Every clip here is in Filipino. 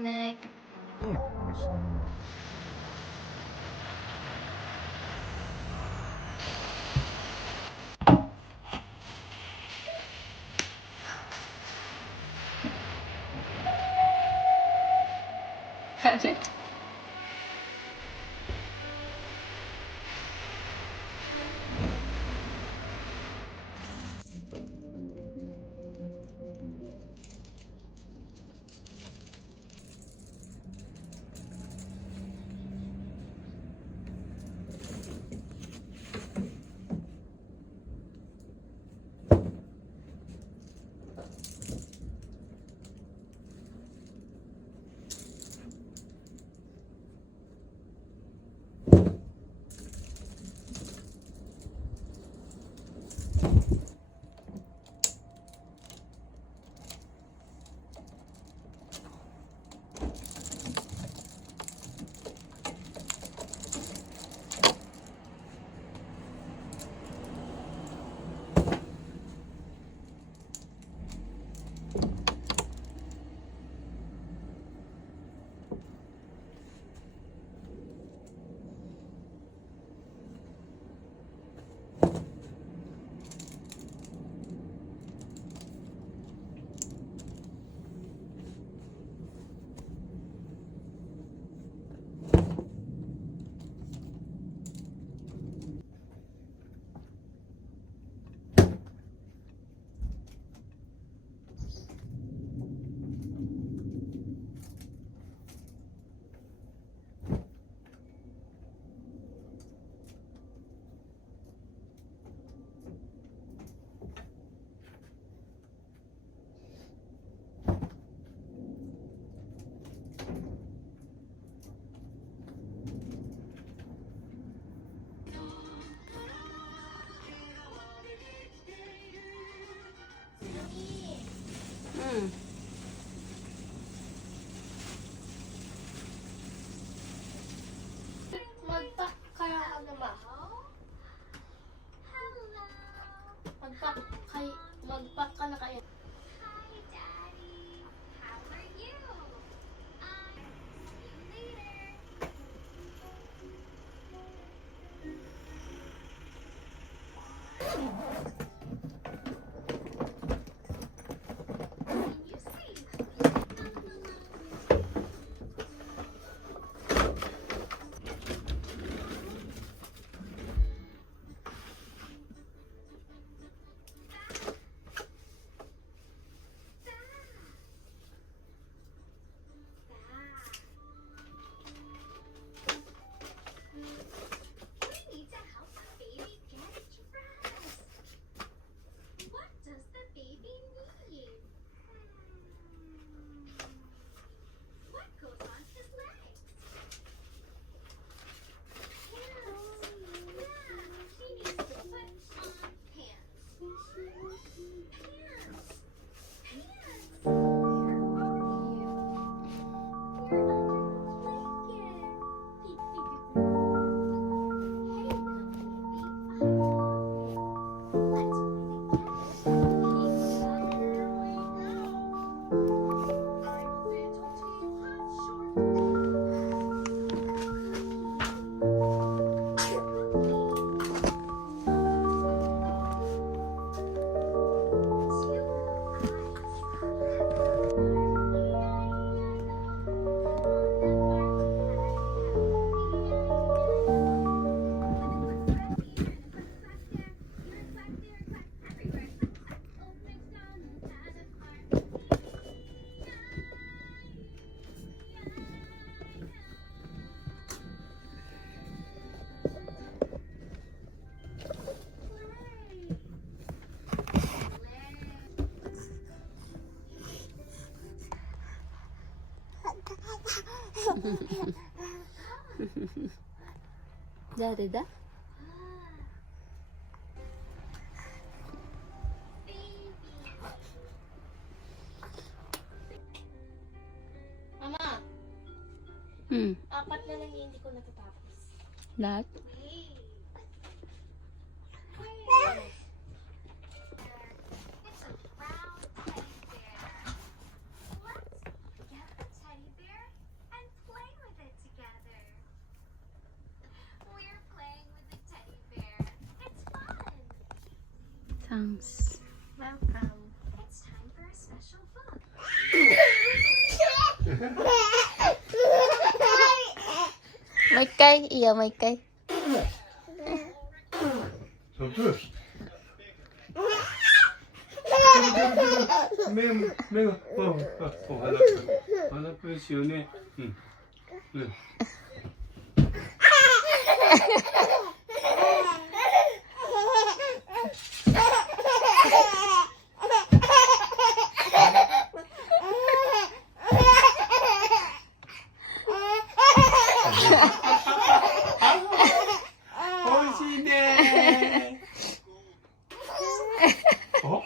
Night. Mag-pack kaya ka naman. Mag-pack ka na kaya. Dari dah. Mama. Apat na lang hindi ko natatapos. Lahat? It's a brown teddy bear. Let's get a teddy bear Thanks. Welcome. May kay, iya may kay.目が、鼻くんしようね。うん。うん。おいしいねー。お？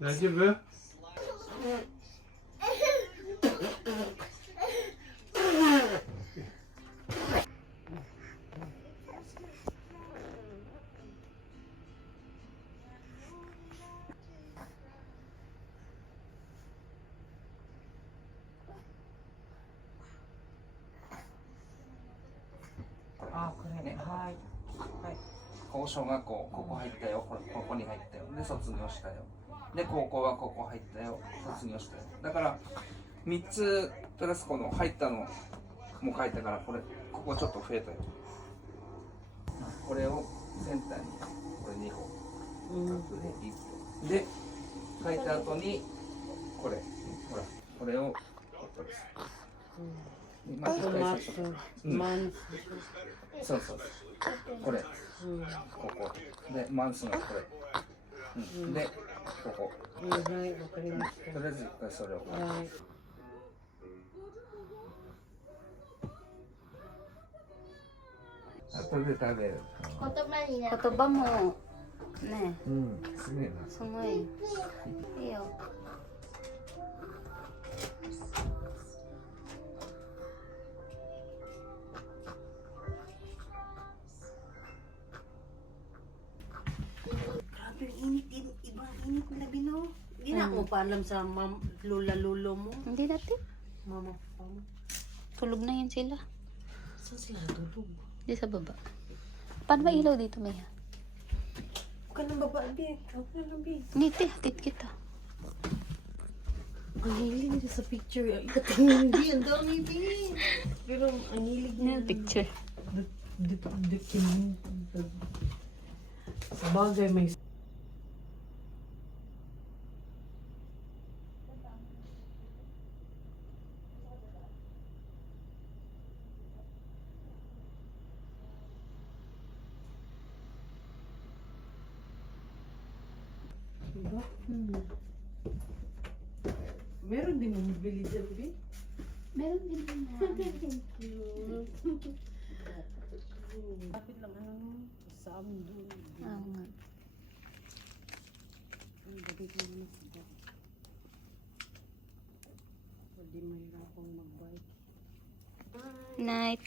大丈夫？あ、これね、はい。はい。ここ小学校、ここ入ったよ。ここに入ったよ。で、卒業したよ。で、高校はここ入ったよ。卒業したよ。だから、3つプラスこの入ったのも書いたから、ここちょっと増えたよ。これをセンターに、これ2個。で、書いた後に、これ、ほら、これを、まず解説書く。そうそう。これ、ここ。で、マンスがこれ。で、ここ。はい、わかりました。とりあえず一回それを。はい。後で食べる。言葉になる。言葉もね、うん、すげえな。すごいいいよ。Grabe, init. Ibang init na bino. Hindi na ako paalam sa lola-lolo mo. Hindi natin. Mama, mama. Tulog na yan sila. Saan sila natutog? Di sa baba. Paano ba ilaw dito, Maya? Huwag ka ng baba, Bi. Huwag ka ng Bi. Ngiti, hatid kita. Ang hilig niya sa picture. Ikatingin, Bi. Ang dami, Bi. Pero ang hilig niya. Picture. Sa bagay may diba? Meron din mong bili dyan, Bi? Meron din Lapit lang ano sa amin doon. Oo nga. Ang gabi ko naman sa bak. Pwede mahirapang mag-bike. Night.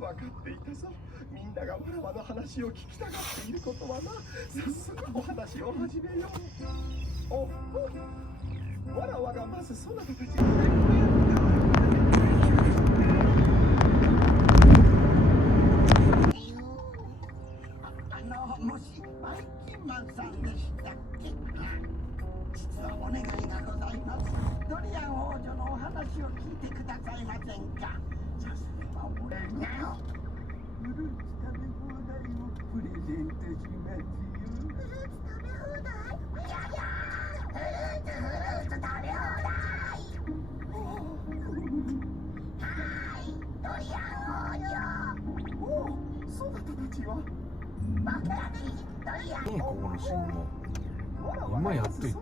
分かっていたぞ。みんながわらわの話を聞きたがっていることはな。早速お話を始めよう。おっほ、わらわがまずそなたたちにもしバイキンマンさんでしたっけ。実はお願いがございます。ドリアン王女のお話を聞いてくださいませんか。さすれば俺がフルーツ食べ放題をプレゼントしますよ。フルーツ食べ放題。いやいやフルーツ食べ放題。はいドリアン王女。おお、そなたたちは僕たちドリアン。ここの信号今やっといて。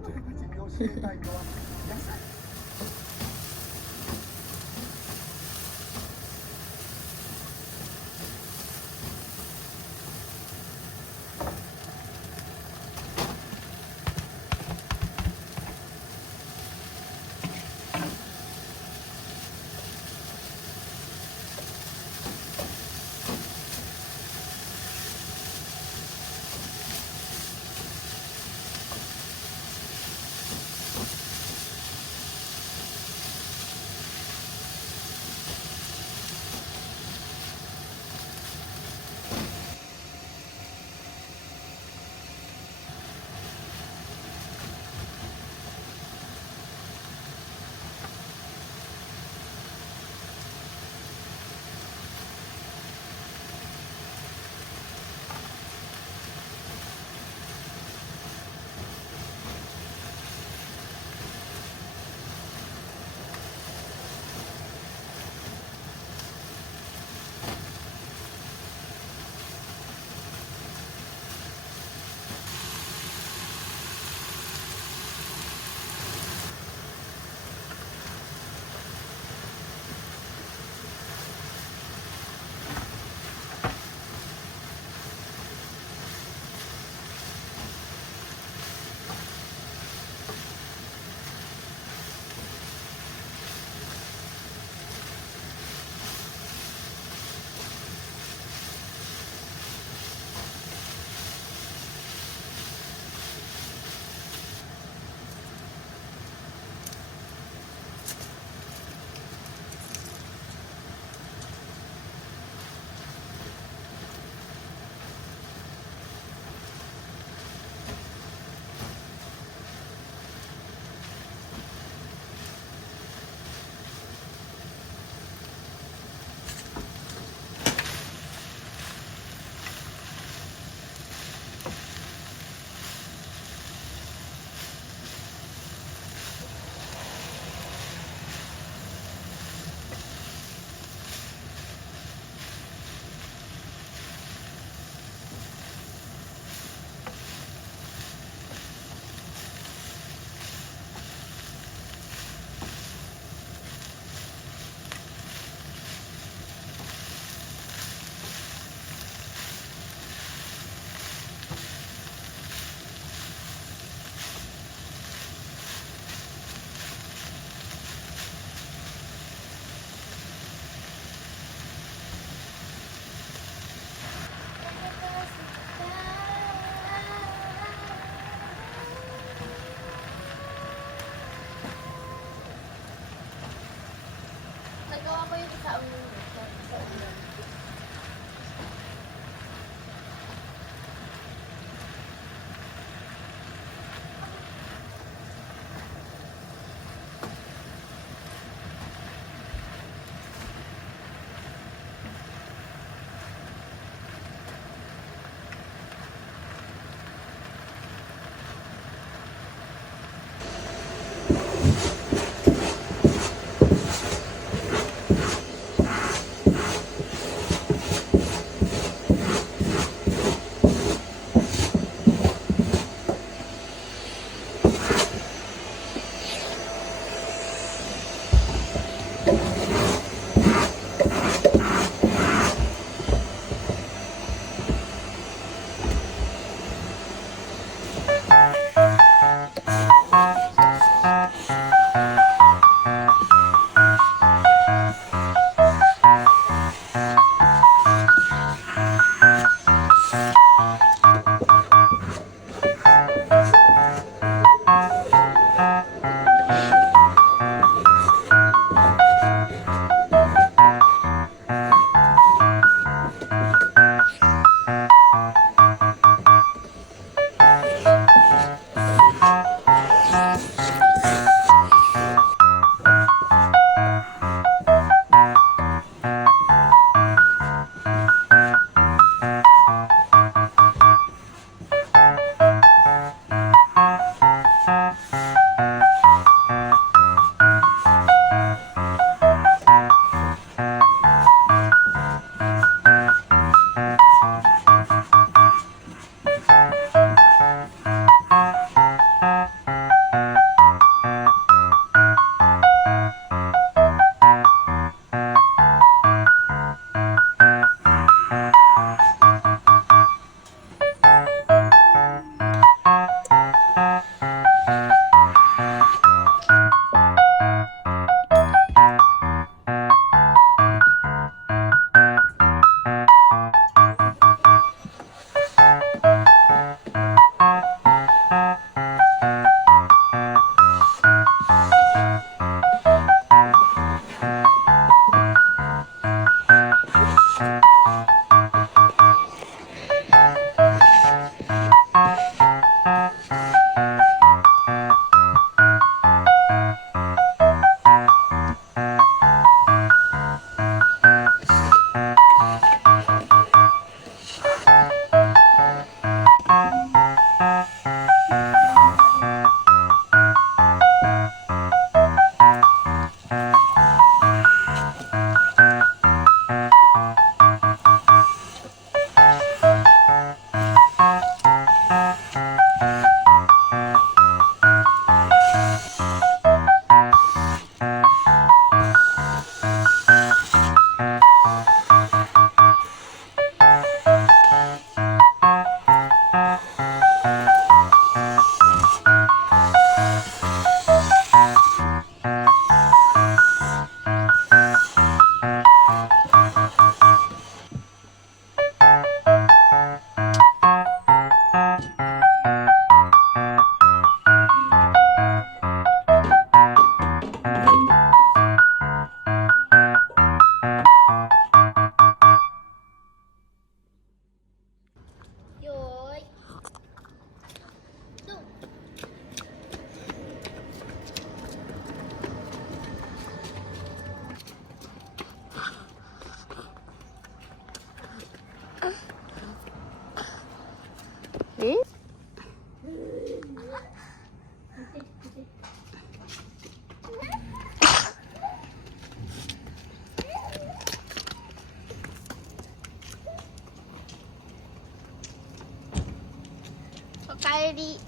帰り。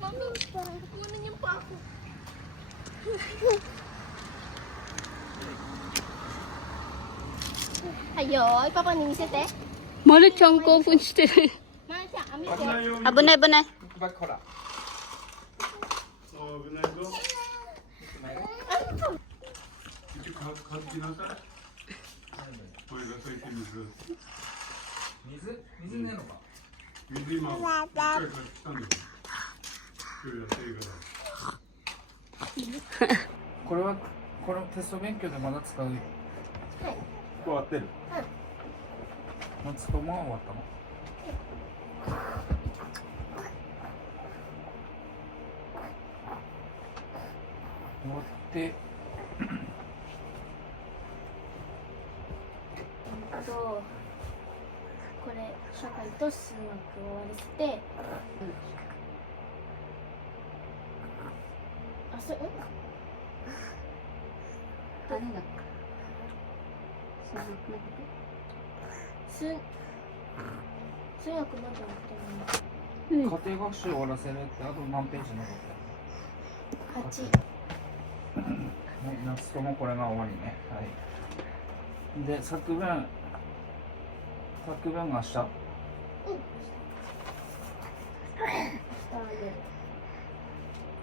Mami, kunin niyo pa ako. Ayo, ipapanimisete. まるちゃん興奮してる。まなちゃん、見て。危ない危ない。バックほら。危ないぞ。買ってなさい。これがついて水ねえのか。水今、一回買ってきたんだよ。今日やっていいから。これはこのテスト勉強でまだ使う。終わってる。夏子も終わったの。終わってこれ社会と数学を終わらせて、あ、それ、何だっけ。数学まで終わって家庭学習終わらせるってあと何ページ残ってるの？8。はい、夏子もこれが終わりね。はい。で、作文が明日。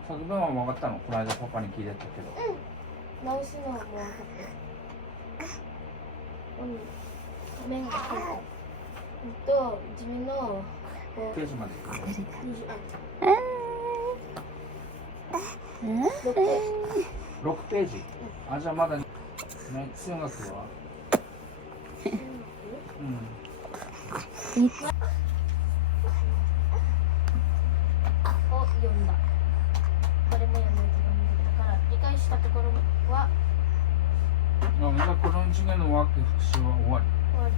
作文は分かったの？この間パパに聞いてたけど。直すのはもう分かった。面が入った自分のページまで。6ページ。あ、じゃあまだね、数学は。うん。を読んだ。これも読んだけど、だから理解したところはじゃあこの授業のワーク復習は終わり。終わり。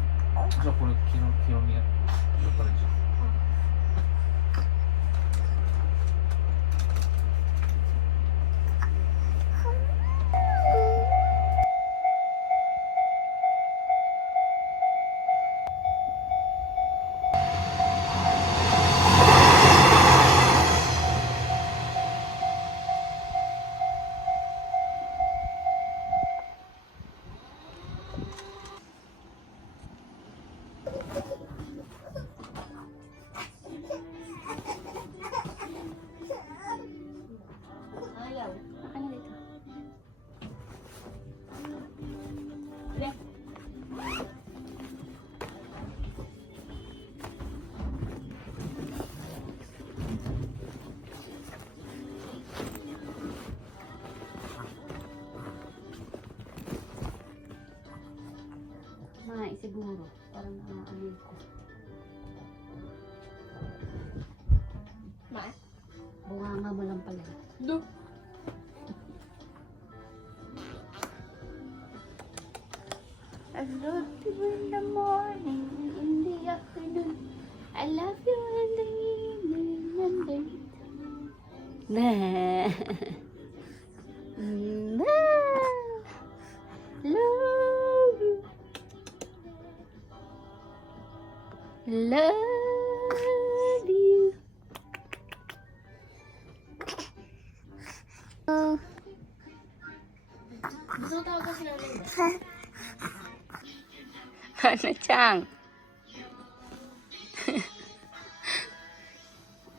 じゃあこれ清宮やったらいいじゃん。Mai siguro. Parang ano ko. Ma? Bunganga mo lang pala. Do. I love you in the morning, in the afternoon. I love you in the evening and the nah. Love you. Love you. Oh. ずっと私なんだよ。はなちゃん。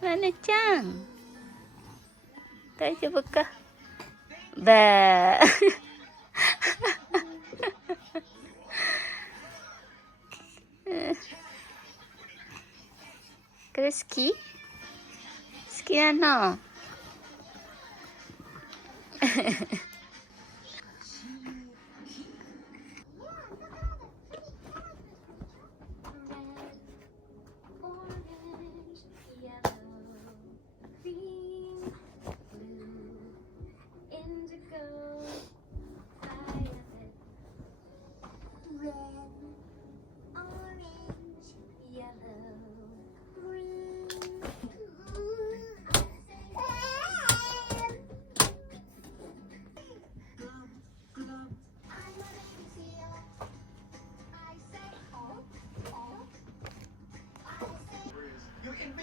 はなちゃん。大丈夫か。ばー。これ好き？好きなの？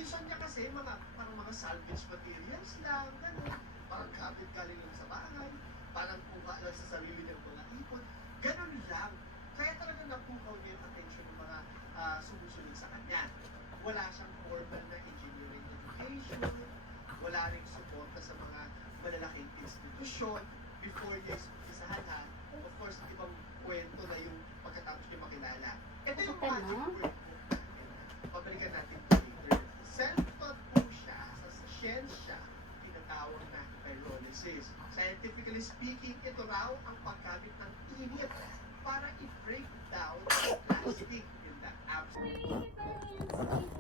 condition niya kasi parang mga salvage materials lang, gano'n. Parang kapit galing lang sa bahay, parang kuha lang sa sarili ng mga ipon. Gano'n lang. Kaya talaga napukaw niya yung attention ng mga sumusunod sa kanya. Wala siyang formal na engineering education, wala rin suporta sa mga malalaking institusyon before niya isahan ha. Of course, ibang kwento na yung pagkatapos niya makilala. Ito yung Ito na. magic word po. Pabalikan natin ito later. Self-taught po siya sa siyensya, tinatawag na pyrolysis. Scientifically speaking, ito raw ang paggamit ng init para i-break down the plastic in the abstract.